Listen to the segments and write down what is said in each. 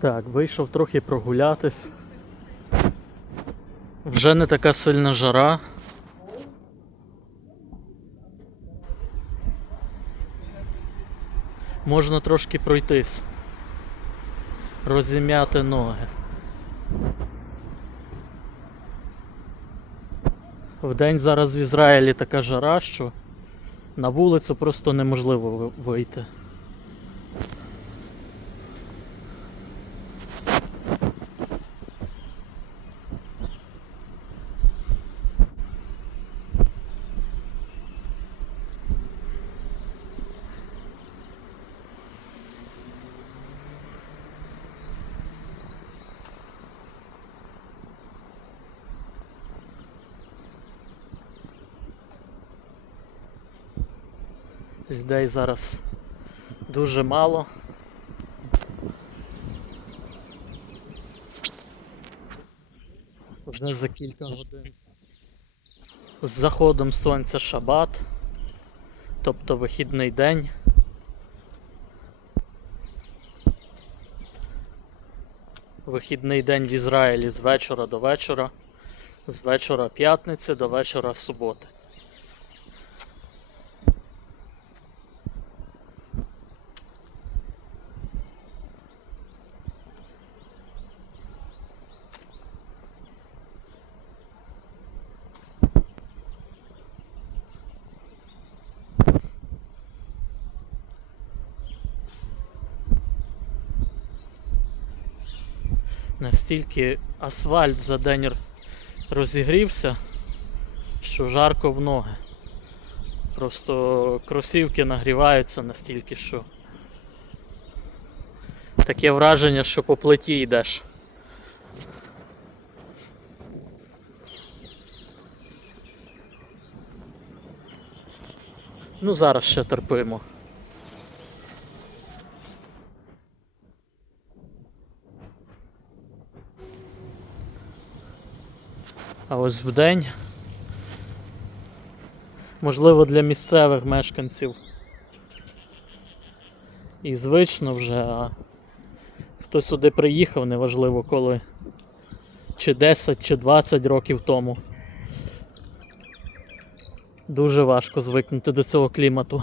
Так, вийшов трохи прогулятись. Вже не така сильна жара. Можна трошки пройтись. Розім'яти ноги. Вдень зараз в Ізраїлі така жара, що на вулицю просто неможливо вийти. Людей зараз дуже мало. Вже за кілька годин. З заходом сонця шабат, тобто вихідний день. Вихідний день в Ізраїлі з вечора до вечора, з вечора п'ятниці до вечора суботи. Настільки асфальт за день розігрівся, що жарко в ноги. Просто кросівки нагріваються настільки, що таке враження, що по плиті йдеш. Ну, зараз ще терпимо. А ось вдень, можливо, для місцевих мешканців і звично вже, а хто сюди приїхав, неважливо коли, чи 10, чи 20 років тому. Дуже важко звикнути до цього клімату.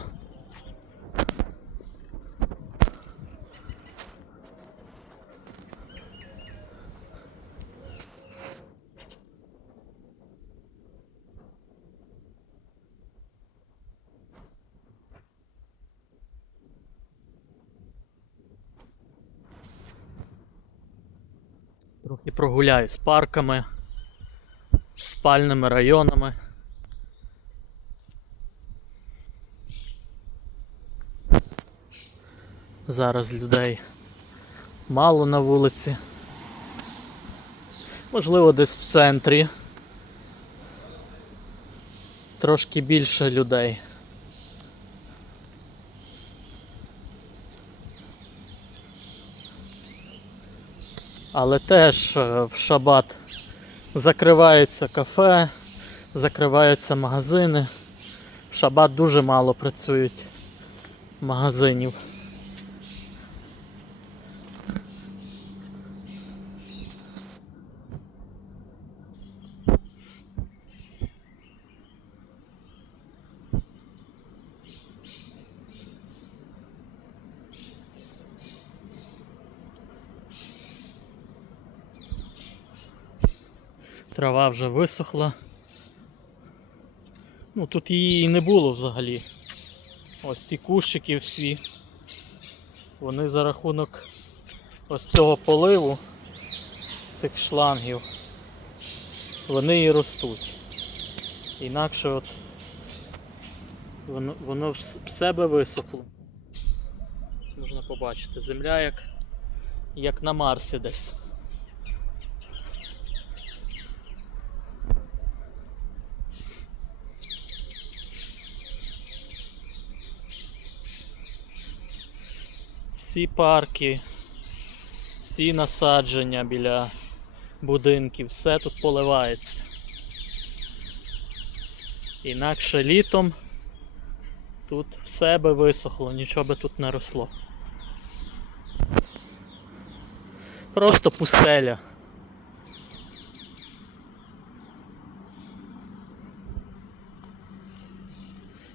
Трохи прогуляюсь парками, спальними районами. Зараз людей мало на вулиці. Можливо, десь в центрі. Трошки більше людей. Але теж е, в шабат закривається кафе, закриваються магазини. В шабат дуже мало працюють магазинів. Трава вже висохла. Ну тут її і не було взагалі. Ось ці кущики всі. Вони за рахунок ось цього поливу, цих шлангів, вони і ростуть. Інакше от воно, воно в себе висохло. Ось можна побачити. Земля як, як на Марсі десь. Всі парки, всі насадження біля будинків, все тут поливається. Інакше літом тут все би висохло, нічого би тут не росло. Просто пустеля.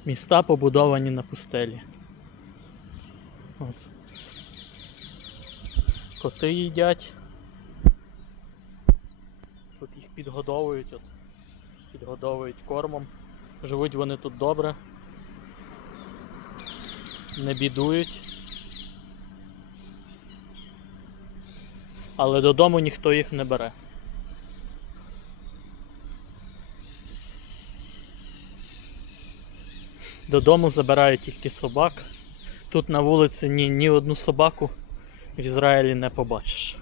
Міста побудовані на пустелі. Ось. Коти їдять. Тут їх підгодовують, от. Підгодовують кормом. Живуть вони тут добре. Не бідують. Але додому ніхто їх не бере. Додому забирають тільки собак. Тут на вулиці ні, ні одну собаку в Ізраїлі не побачиш.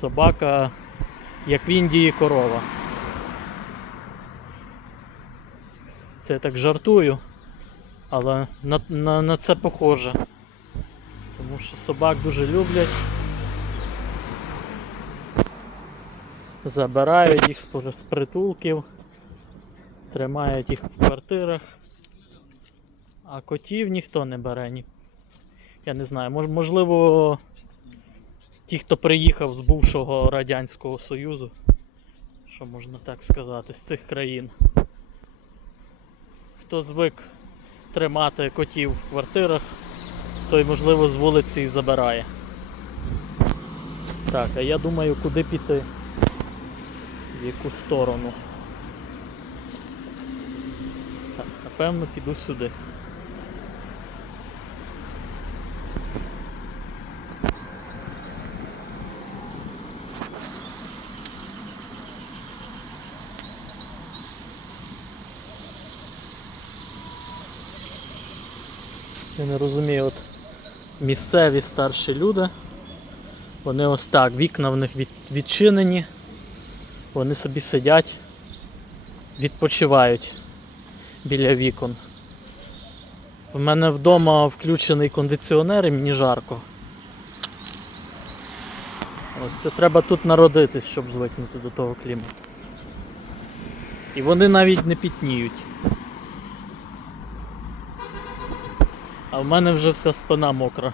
Собака, як в Індії корова. Це я так жартую, але на, на, на це похоже. Тому що собак дуже люблять. Забирають їх з притулків, тримають їх в квартирах, а котів ніхто не бере. Ні. Я не знаю, мож, можливо, ті, хто приїхав з бувшого Радянського Союзу, що можна так сказати, з цих країн. Хто звик тримати котів в квартирах, той, можливо, з вулиці і забирає. Так, а я думаю, куди піти в яку сторону. Так, напевно піду сюди. Я не розумію, от місцеві старші люди, вони ось так, вікна в них від, відчинені. Вони собі сидять, відпочивають біля вікон. У мене вдома включений кондиціонер і мені жарко. Ось це треба тут народитись, щоб звикнути до того клімату. І вони навіть не пітніють. А в мене вже вся спина мокра.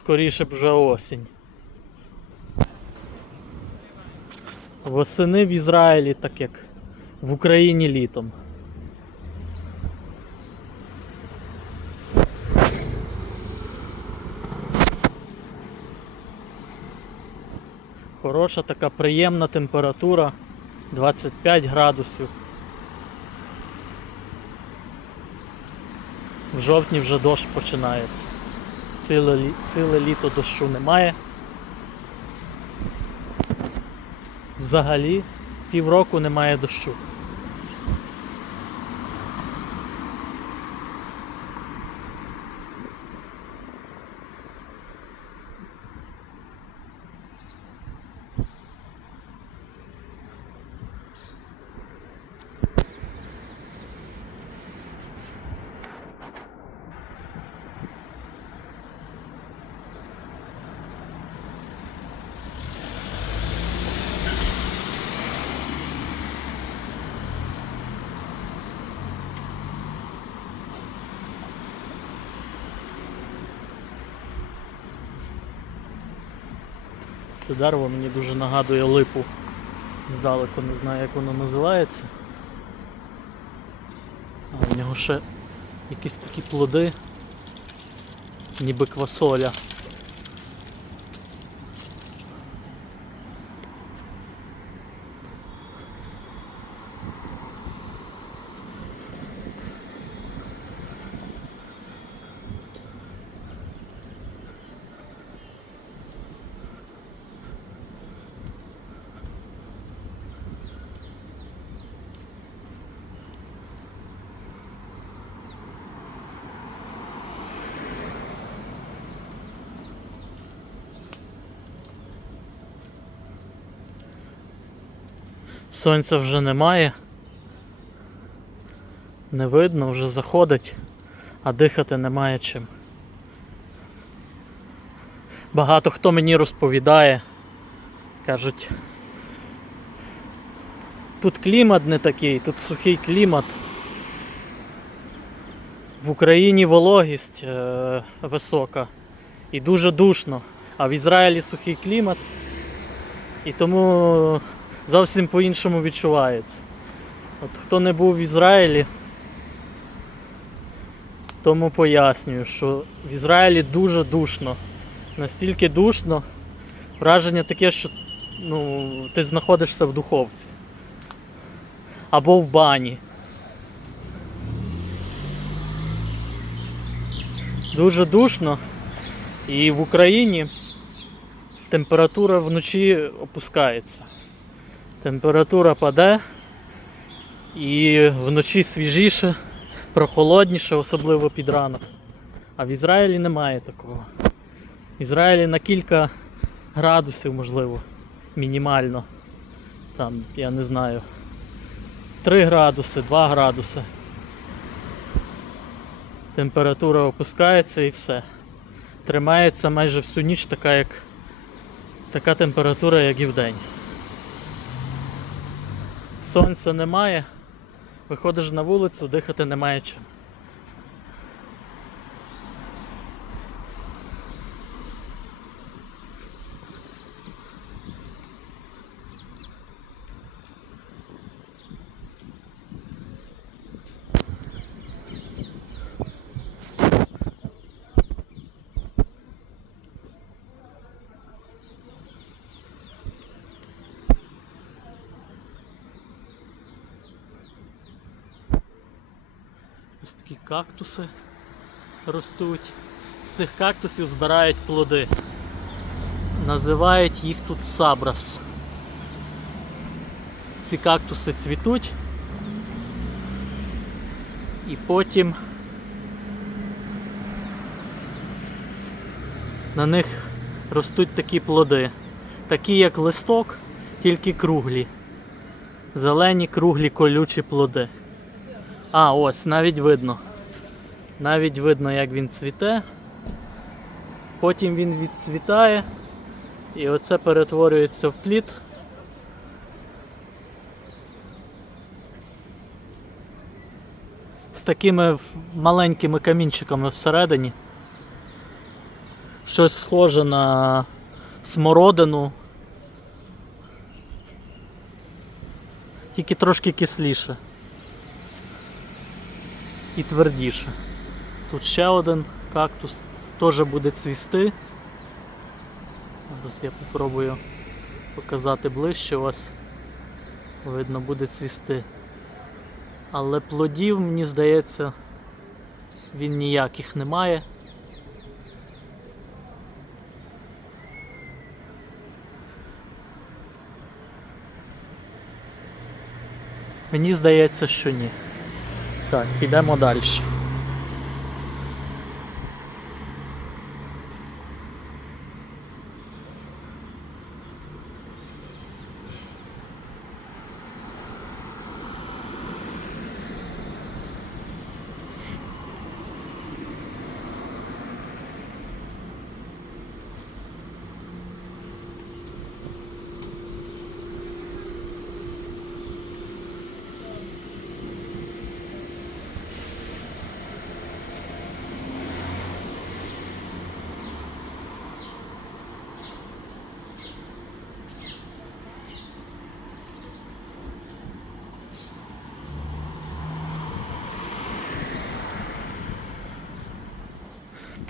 Скоріше б вже осінь. Восени в Ізраїлі, так як в Україні літом. Хороша така приємна температура 25 градусів. В жовтні вже дощ починається. Ціле, ціле літо дощу немає. Взагалі півроку немає дощу. Це дерево мені дуже нагадує липу. Здалеку не знаю, як воно називається. А в нього ще якісь такі плоди, ніби квасоля. Сонця вже немає. Не видно, вже заходить, а дихати немає чим. Багато хто мені розповідає, кажуть, тут клімат не такий, тут сухий клімат. В Україні вологість е, висока і дуже душно, а в Ізраїлі сухий клімат, і тому зовсім по-іншому відчувається. От хто не був в Ізраїлі, тому пояснюю, що в Ізраїлі дуже душно. Настільки душно, враження таке, що ну, ти знаходишся в духовці. Або в бані. Дуже душно. І в Україні температура вночі опускається. Температура паде і вночі свіжіше, прохолодніше, особливо під ранок. А в Ізраїлі немає такого. В Ізраїлі на кілька градусів, можливо, мінімально. Там, я не знаю, 3 градуси, 2 градуси. Температура опускається і все. Тримається майже всю ніч така, як така температура, як і вдень. Сонця немає, виходиш на вулицю, дихати немає чим. Ось такі кактуси ростуть. З цих кактусів збирають плоди. Називають їх тут сабрас. Ці кактуси цвітуть. І потім на них ростуть такі плоди. Такі як листок, тільки круглі. Зелені круглі колючі плоди. А, ось, навіть видно. Навіть видно, як він цвіте. Потім він відцвітає. І оце перетворюється в плід. З такими маленькими камінчиками всередині. Щось схоже на смородину. Тільки трошки кисліше і твердіше. Тут ще один кактус теж буде цвісти. Зараз я попробую показати ближче ось. Видно, буде цвісти. Але плодів, мені здається, він ніяких не має. Мені здається, що ні. Так, підемо далі.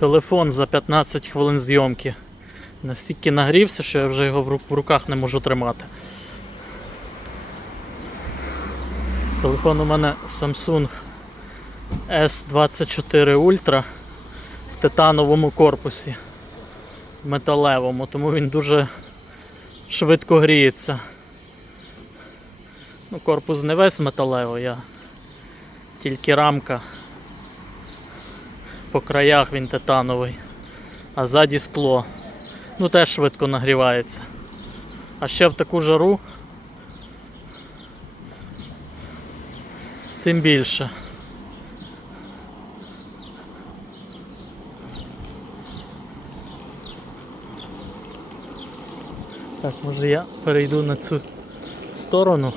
Телефон за 15 хвилин зйомки. Настільки нагрівся, що я вже його в руках не можу тримати. Телефон у мене Samsung S24 Ultra в титановому корпусі металевому, тому він дуже швидко гріється. Ну, корпус не весь металевий, а тільки рамка по краях він титановий, а ззаді скло. Ну теж швидко нагрівається. А ще в таку жару тим більше. Так, може я перейду на цю сторону.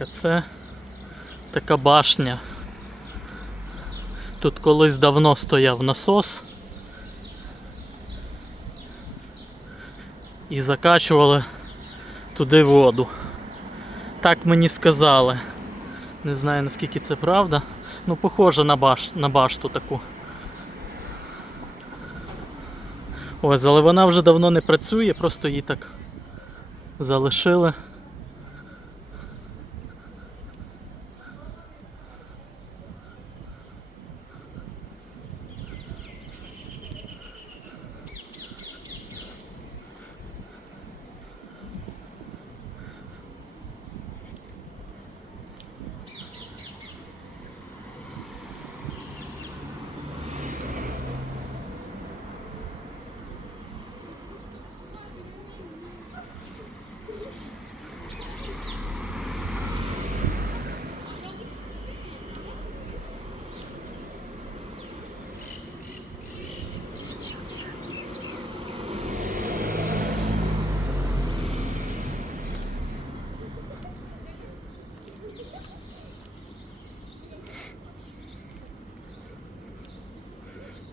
А це така башня. Тут колись давно стояв насос. І закачували туди воду. Так мені сказали. Не знаю наскільки це правда. Ну, похоже на, баш... на башту таку. Ось, але вона вже давно не працює, просто її так залишили.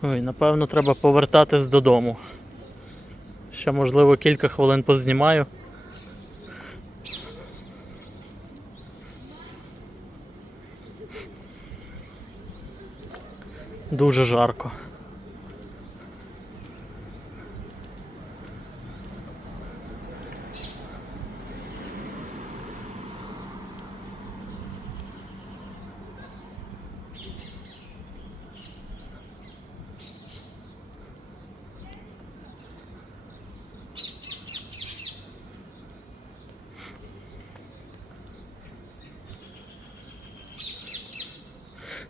Ой, напевно, треба повертатись додому. Ще, можливо, кілька хвилин познімаю. Дуже жарко.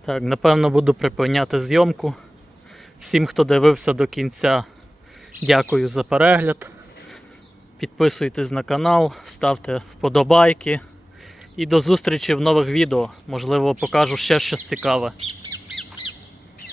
Так, напевно, буду припиняти зйомку. Всім, хто дивився до кінця, дякую за перегляд. Підписуйтесь на канал, ставте вподобайки. І до зустрічі в нових відео. Можливо, покажу ще щось цікаве.